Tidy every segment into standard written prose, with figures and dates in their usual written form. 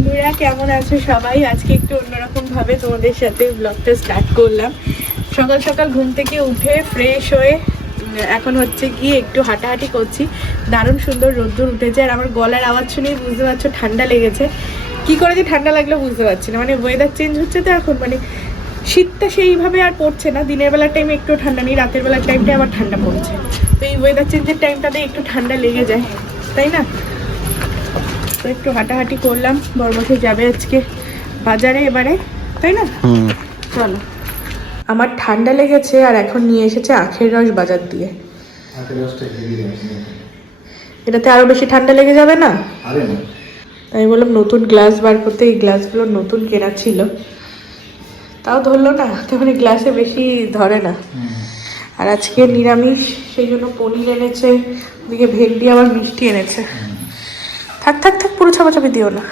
বন্ধুরা, কেমন আছো সবাই? আজকে একটু অন্যরকম ভাবে তোমাদের সাথে ব্লগটা স্টার্ট করলাম। সকাল সকাল ঘুম থেকে উঠে ফ্রেশ হয়ে এখন হচ্ছে গিয়ে একটু হাঁটাহাঁটি করছি। দারুণ সুন্দর রোদ্দুর উঠেছে, আর আমার গলার আওয়াজ শুনেই বুঝতে পারছো ঠান্ডা লেগেছে। কি করে যে ঠান্ডা লাগলো বুঝতে পারছি না, মানে ওয়েদার চেঞ্জ হচ্ছে তো এখন, মানে শীতটা সেইভাবে আর পড়ছে না। দিনের বেলার টাইমে একটু ঠান্ডা নেই, রাতের বেলার টাইমটা আবার ঠান্ডা পড়ছে। তো এই ওয়েদার চেঞ্জের টাইমটাতে একটু ঠান্ডা লেগে যায়, তাই না? তো একটু হাঁটাহাঁটি করলাম। বরমশাই যাবে আজকে বাজারে এবারে, তাই না? চলো। আমার ঠান্ডা লেগেছে আর এখন নিয়ে এসেছে আখের রস বাজার দিয়ে। এটাতে আরো বেশি ঠান্ডা লেগে যাবে না? আমি বললাম নতুন গ্লাস বার করতে, এই গ্লাসগুলো নতুন কেনা ছিল, তাও ধরলো না, তখন গ্লাসে বেশি ধরে না। আর আজকে নিরামিষ, সেই জন্য পনির এনেছে, ওদিকে ভেন্ডি আবার মিষ্টি এনেছে। থাক থাক থাক, পুরো চাপাচাপি দিও না।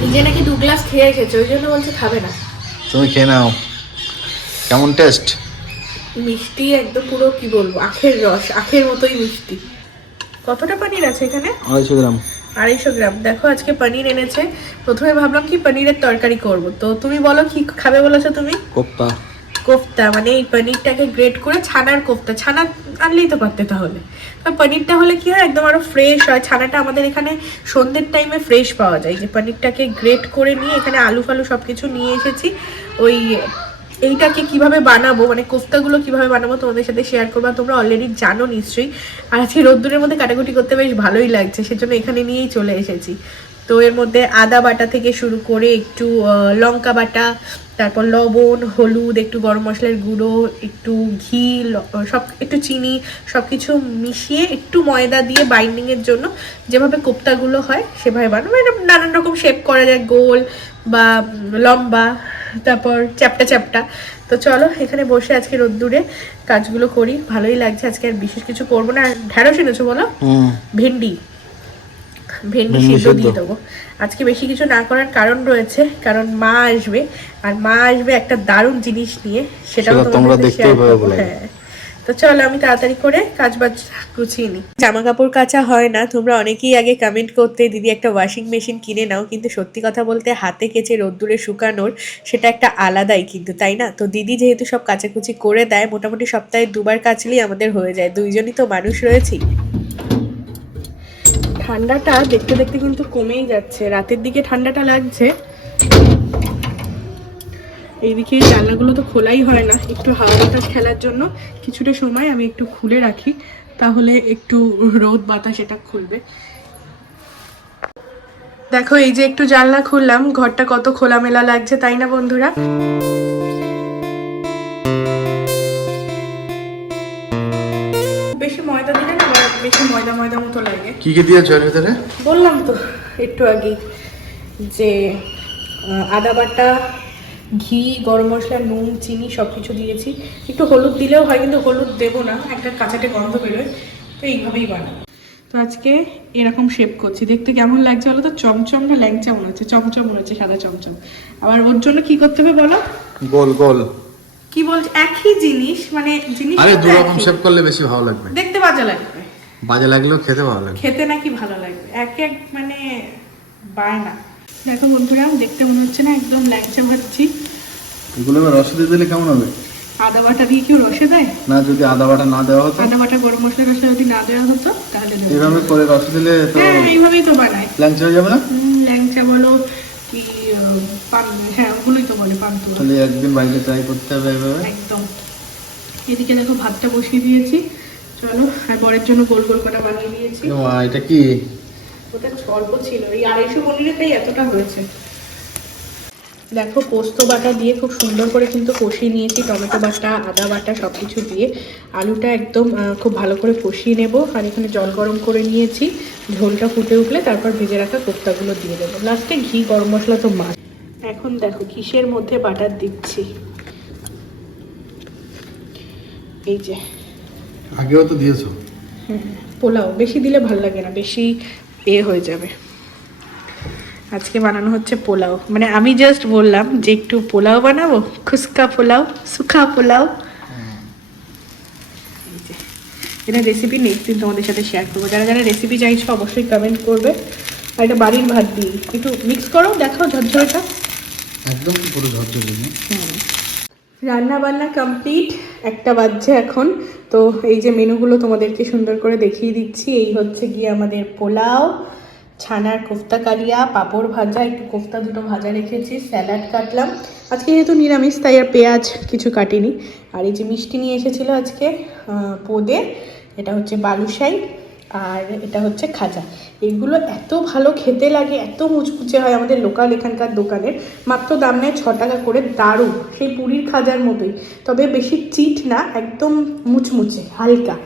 নিজে নাকি 2 গ্লাস খেয়ে এসেছে, ওই জন্য বলছে খাবে না। তুমি খেয়ে নাও, কেমন টেস্ট? মিষ্টি একদম, পুরো কি বলবো, আখের রস, আখের মতোই মিষ্টি। কতটা পনির আছে এখানে? 250 গ্রাম। 250 গ্রাম। দেখো আজকে পনির এনেছে। প্রথমে ভাবলাম কি পনিরের তরকারি করব, তো তুমি বলো কি খাবে বলেছো তুমি? কোপ্তা। কোফতা, মানে এই পনিরটাকে গ্রেট করে ছানার কোফতা। ছানা আনলেই তো পারতে তাহলে। পনিরটা হলে কি হয়, একদম আরো ফ্রেশ হয়। ছানাটা আমাদের এখানে সন্ধ্যের টাইমে ফ্রেশ পাওয়া যায়। যে পনিরটাকে গ্রেট করে নিয়ে এখানে আলু ফালু সব কিছু নিয়ে এসেছি। ওই এইটাকে কিভাবে বানাবো, মানে কোফতাগুলো কিভাবে বানাবো তোমাদের সাথে শেয়ার করবো। তোমরা অলরেডি জানো নিশ্চয়ই। আর আজকে রোদ্দুরের মধ্যে কাটাকুটি করতে বেশ ভালোই লাগছে, সেজন্য এখানে নিয়েই চলে এসেছি। তো এর মধ্যে আদা বাটা থেকে শুরু করে একটু লঙ্কা বাটা, তারপর লবণ, হলুদ, একটু গরম মশলার গুঁড়ো, একটু ঘি, সব একটু চিনি, সব কিছু মিশিয়ে একটু ময়দা দিয়ে বাইন্ডিংয়ের জন্য যেভাবে কোপ্তাগুলো হয় সেভাবে বানাবো। এটা নানান রকম শেপ করা যায়, গোল বা লম্বা, তারপর চ্যাপটা চ্যাপটা। তো চলো এখানে বসে আজকে রোদ্দুরে কাজগুলো করি। ভালোই লাগছে। আজকে আর বিশেষ কিছু করবো না। ঢ্যাঁড়স এনেছো বলো? ভেন্ডি সিদ্ধ দিয়ে দেবো। আজকে বেশি কিছু না করার কারণ রয়েছে, কারণ মা আসবে, আর মা আসবে একটা দারুণ জিনিস নিয়ে, সেটাও তোমরা দেখতেই পাবে। হ্যাঁ, তো চলো আমি তাড়াতাড়ি করে কাজ বাজ গুছিয়ে নিই। জামা কাপড় কাচা হয় না, তোমরা অনেকেই আগে কমেন্ট করতে দিদি একটা ওয়াশিং মেশিন কিনে নাও, কিন্তু সত্যি কথা বলতে হাতে কেচে রোদ্দুরে শুকানোর সেটা একটা আলাদাই কিন্তু, তাই না? তো দিদি যেহেতু সব কাচাকুচি করে দেয়, মোটামুটি সপ্তাহে 2 বার কাচলেই আমাদের হয়ে যায়। দুইজনই তো মানুষ রয়েছি। ঠান্ডাটা দেখতে দেখতে কিন্তু কমেই যাচ্ছে, রাতের দিকে ঠান্ডাটা লাগছে। এইদিকে জানলাগুলো তো খোলাই হয় না, একটু হাওয়া বাতাস খেলার জন্য কিছুটা সময় আমি একটু খুলে রাখি, তাহলে একটু রোদ বাতাস এটা খুলবে। দেখো এই যে একটু জানলা খুললাম, ঘরটা কত খোলামেলা লাগছে, তাই না বন্ধুরা? বেশি ময়দা দিলে না বেশি ময়দা ময়দা মতো লাগে। কি কি দিয়েছো এর ভিতরে? বললাম তো একটু আগে যে আদা বাটা, ঘি, গরম মশলা, নুন, চিনি সব কিছু দিয়েছি। একটু হলুদ দিলেও হয়, কিন্তু হলুদ দেবো না, একটা কাঁচাটে গন্ধ বেরোয়। তো এইভাবেই বানাবো। তো আজকে এরকম শেপ করছি। দেখতে কেমন লাগছে বলো তো? চমচম না ল্যাংচা মনে হচ্ছে? চমচম মনে হচ্ছে, সাদা চমচম। আবার ওর জন্য কি করতে হবে বলো? গোল গোল। কি বলছো? একই জিনিস, মানে জিনিস আরে দু রকম শেপ করলে বেশি ভালো লাগবে। দেখতে বাজে লাগবে। বাজে লাগলেও খেতে ভালো লাগবে। খেতে নাকি ভালো লাগবে? এক এক মানে বায়না। দেখো বন্ধুরা, দেখতে মনে হচ্ছে না একদম ল্যাংচা ভাজছি? এগুলো রসে দিয়ে দিলে কেমন হবে? আদা বাটা দিয়ে কেউ রসে দেয়? না, যদি আদা বাটা না দেওয়া হতো, আদা বাটা গরম মশলা রসে যদি না দেওয়া হতো তাহলে এইভাবে করে রসে দিলে তো হ্যাঁ, এইভাবেই তো বানায়। ল্যাংচা হয়ে যাবে না? ল্যাংচা বলো কি পান, হ্যাঁ ওগুলোই তো বলে পান্তুয়া। তাহলে একদিন বাড়িতে ট্রাই করতে হবে এইভাবে। একদম। এদিকে দেখো ভাতটা বসিয়ে দিয়েছি, চলো। আর বরের জন্য গোল গোল কটা বানিয়ে দিয়েছি। এটা কি? ওটা অল্প ছিল, এই 250 পনিরেরটাই এতটা হয়েছে। দেখো পোস্ত বাটা দিয়ে খুব সুন্দর করে কিন্তু কষিয়ে নিয়েছি, টমেটো বাটা, আদা বাটা সব কিছু দিয়ে। আলুটা একদম খুব ভালো করে কষিয়ে নেব। আর এখানে জল গরম করে নিয়েছি, ঝোলটা ফুটে উঠলে তারপর ভেজে রাখা কোফতাগুলো দিয়ে দেবো। লাস্টে ঘি, গরম মশলা তো মাছ। এখন দেখো কিসের মধ্যে বাটার দিচ্ছি, এই যে। আগেও তো দিয়েছো। পোলাও বেশি দিলে ভালো লাগে না, বেশি হয়ে যাবে। আজকে বানানো হচ্ছে পোলাও, মানে আমি জাস্ট বললাম যে একটু পোলাও বানাবো, খুস্কা পোলাও, সুখা পোলাও। এটা রেসিপি নেক্সট দিন তোমাদের সাথে শেয়ার করবো। যারা যারা রেসিপি চাইছো অবশ্যই কমেন্ট করবে। আর এটা বাড়ির ভাত দিয়ে একটু মিক্স করো, দেখাও ঝরঝরেটা। একদম পুরো ঝরঝরে না। রান্না বান্না কমপ্লিট, 1টা বাজছে এখন। তো এই যে মেনুগুলো তোমাদেরকে সুন্দর করে দেখিয়ে দিচ্ছি। এই হচ্ছে গিয়ে আমাদের পোলাও, ছানার কোফতা কালিয়া, পাঁপড় ভাজা, একটু কোফতা দুটো ভাজা রেখেছি, স্যালাড কাটলাম। আজকে যেহেতু নিরামিষ তাই আর পেঁয়াজ কিছু কাটিনি। আর এই যে মিষ্টি নিয়ে এসেছিলো আজকে পোদে, এটা হচ্ছে বালুশাই, আর এটা হচ্ছে খাজা। এগুলো এত ভালো খেতে লাগে, এত মুচমুচে হয় আমাদের লোকাল এখানকার দোকানের। মাত্র দাম নেয় 6 টাকা করে, দারুণ, সেই পুরীর খাজার মতোই, তবে বেশি চিট না, একদম মুচমুচে হালকা।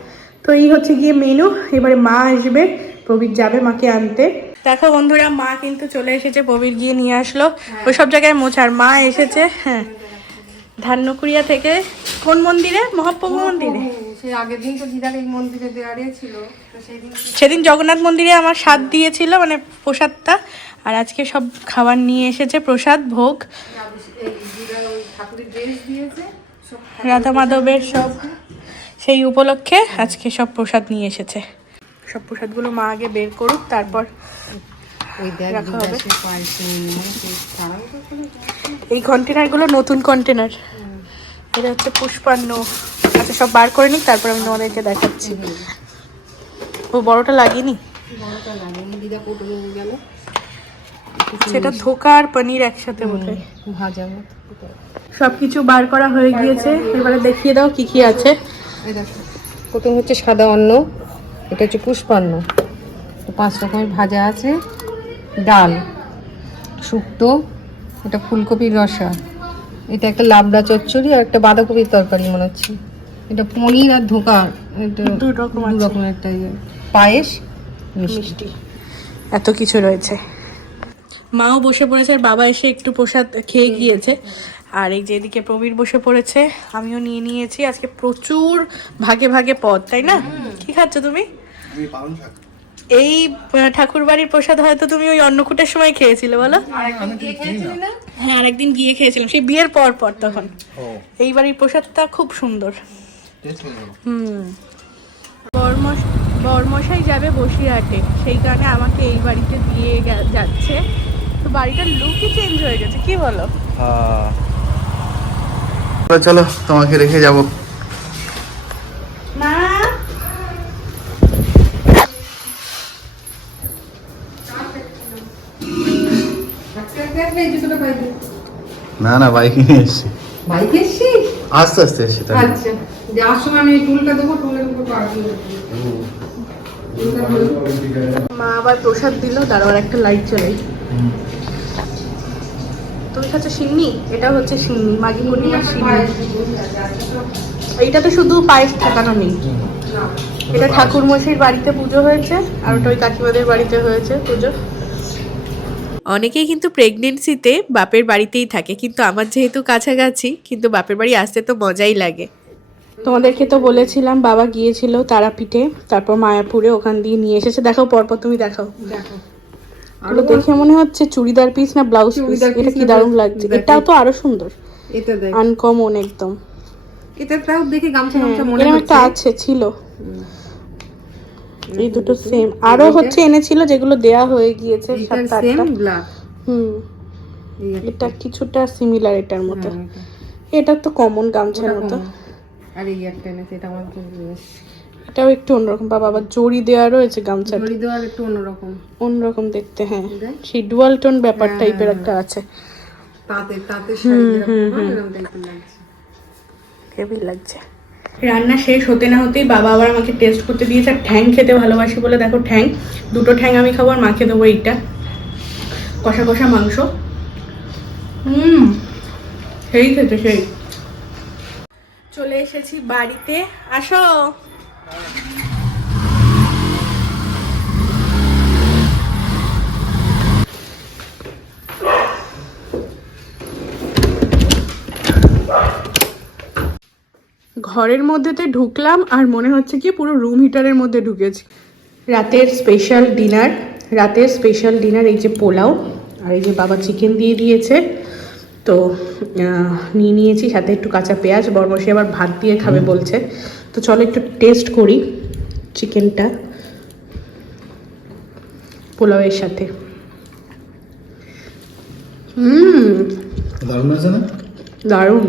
তো এই হচ্ছে গিয়ে মেনু। এবারে মা আসবে, প্রবীর যাবে মাকে আনতে। দেখো বন্ধুরা, মা কিন্তু চলে এসেছে, প্রবীর গিয়ে নিয়ে আসলো। ওই সব জায়গায় মোছার মা এসেছে। হ্যাঁ, ধান্যকুড়িয়া থেকে। কোন মন্দিরে? মহাপ্রভু মন্দিরে। সেই আগের দিন তো দিদার এই মন্দিরে দেওয়ারে ছিল, তো সেদিন সেদিন জগন্নাথ মন্দিরে আমার স্বাদ দিয়েছিল, মানে প্রসাদটা। আর আজকে সব খাবার নিয়ে এসেছে, প্রসাদ ভোগ, এই দিদা ওই ঠাকুরের ড্রেস দিয়েছে সব রাধা মাধবের সব, সেই উপলক্ষে আজকে সব প্রসাদ নিয়ে এসেছে। সব প্রসাদগুলো মা আগে বের করুক, তারপর ওই দেখ রাখা হবে। সে পাইছে নিয়ে সেই ছাড়াও তো করে এই কন্টেনারগুলো নতুন কন্টেনার। এটা হচ্ছে পুষ্পান্ন। আচ্ছা, সব বার করে নিক, তারপর আমি তোমাদেরকে দেখাচ্ছি। ও বড়টা লাগিনি, বড়টা লাগেনি, দিদা কোটো নিয়ে গেল সেটা ধোকা আর পনির একসাথে বোধহয়। ভাজা মতো। সব কিছু বার করা হয়ে গিয়েছে, এবারে দেখিয়ে দাও কি কি আছে। এই দেখো, প্রথম হচ্ছে সাদা অন্ন, এটা হচ্ছে পুষ্পান্ন, তো 5 রকমের ভাজা আছে, ডাল, শুক্তো, এটা ফুলকপির রসা, এটা একটা লাবড়া চচ্চড়ি, আর একটা বাঁধাকপির তরকারি মনে হচ্ছে, এটা পনির আর ধোকা, এটা দু রকম আছে। দু রকমের একটা পায়েস, মিষ্টি। মিষ্টি, এত কিছু রয়েছে। মাও বসে পড়েছে, আর বাবা এসে একটু প্রসাদ খেয়ে গিয়েছে। আর এই যে এদিকে প্রবীর বসে পড়েছে, আমিও নিয়ে নিয়েছি। আজকে প্রচুর ভাগে ভাগে পদ, তাই না? কি খাচ্ছ তুমি? এই ঠাকুর বাড়ির প্রসাদ হয়তো তুমি ওই অন্নকূটের সময় খেয়েছিলে, বলো? হ্যাঁ, আরেকদিন গিয়ে খেয়েছিলাম, সেই বিয়ের পর পর তখন। এই বাড়ির প্রসাদটা খুব সুন্দর। বরমশাই যাবে বসিরহাটে, সেই কারণে আমাকে এই বাড়িতে দিয়ে যাচ্ছে। তো বাড়িটার লুকই চেঞ্জ হয়ে গেছে, কি বলো? চলো তোমাকে রেখে যাব। মা, না না, বাইক নিয়ে এসছি। বাইকে এসছিস? আস্তে আস্তে এসছি তাই। আচ্ছা, যাওয়ার সময় আমি টুলটা দেবো, টুলের উপর পাঠিয়ে দেবো। মা আবার প্রসাদ দিল, দাঁড়াও একটা লাইট জ্বলাই। তুমি খাচ্ছ সিন্নি? এটা হচ্ছে সিন্নি, মাঘী পূর্ণিমার সিন্নি। এইটাতে শুধু পায়েস ঠেকানো নেই। এটা ঠাকুর মশাইর বাড়িতে পুজো হয়েছে, আর ওটা ওই কাকিমাদের বাড়িতে হয়েছে পুজো। অনেকেই কিন্তু প্রেগনেন্সিতে বাপের বাড়িতেই থাকে, কিন্তু আমার যেহেতু কাছাকাছি, কিন্তু বাপের বাড়ি আসতে তো মজাই লাগে। তোমাদেরকে তো বলেছিলাম বাবা গিয়েছিল তারাপীঠে, তারপর মায়াপুরে, ওখান দিয়ে নিয়ে এসেছে। দেখাও পরপর, তুমি দেখাও। দেখো, এগুলো দেখে মনে হচ্ছে চুড়িদার পিস না ব্লাউজ পিস। চুড়িদার এটা piece কি না দারুণ blouse লাগছে, piece। এটাও তো আরো সুন্দর, এটা দেখ, আনকমন একদম। এটাও দেখে গামছা গামছা মনে এরকম হচ্ছে। একটা আছে, ছিল। এই দুটো সেম, আরো হচ্ছে এনেছিল যেগুলো দেয়া হয়ে গিয়েছে, এটার 7-8টা। সেম ব্ল্যাক, এটা কিছুটা সিমিলার এটার মতো। এটা তো কমন গামছার মতো। আর এই একটা এনেছে, এটা আমার জন্য। এটাও একটু অন্যরকম, বাবা আবার জড়ি দেওয়া রয়েছে গামছা, জড়ি দেওয়ার একটু অন্যরকম, অন্যরকম দেখতে। হ্যাঁ, সেই ডুয়াল টোন ব্যাপার টাইপের একটা আছে। তাতে তাতে শাড়ি যেরকম হয় এরকম টাইপের লাগছে, হেভি লাগছে। রান্না শেষ হতে না হতেই বাবা আবার আমাকে টেস্ট করতে দিয়েছে। আর ঠ্যাং খেতে ভালোবাসি বলে দেখো, ঠ্যাং দুটো ঠ্যাং আমি খাবো, আর মাকে দেবো এইটা, কষা কষা মাংস। সেই খেতে সেই। চলে এসেছি বাড়িতে, আসো। ঘরের মধ্যেতে ঢুকলাম, আর মনে হচ্ছে কি পুরো রুম হিটারের মধ্যে ঢুকেছি। রাতের স্পেশাল ডিনার, এই যে পোলাও, আর এই যে বাবা চিকেন দিয়ে দিয়েছে, তো নিয়ে নিয়েছি, সাথে একটু কাঁচা পেঁয়াজ। বরমশাই আবার ভাত দিয়ে খাবে বলছে, তো চলো একটু টেস্ট করি চিকেনটা। পোলাওয়ের সাথে। দারুণ আছে না? দারুণ।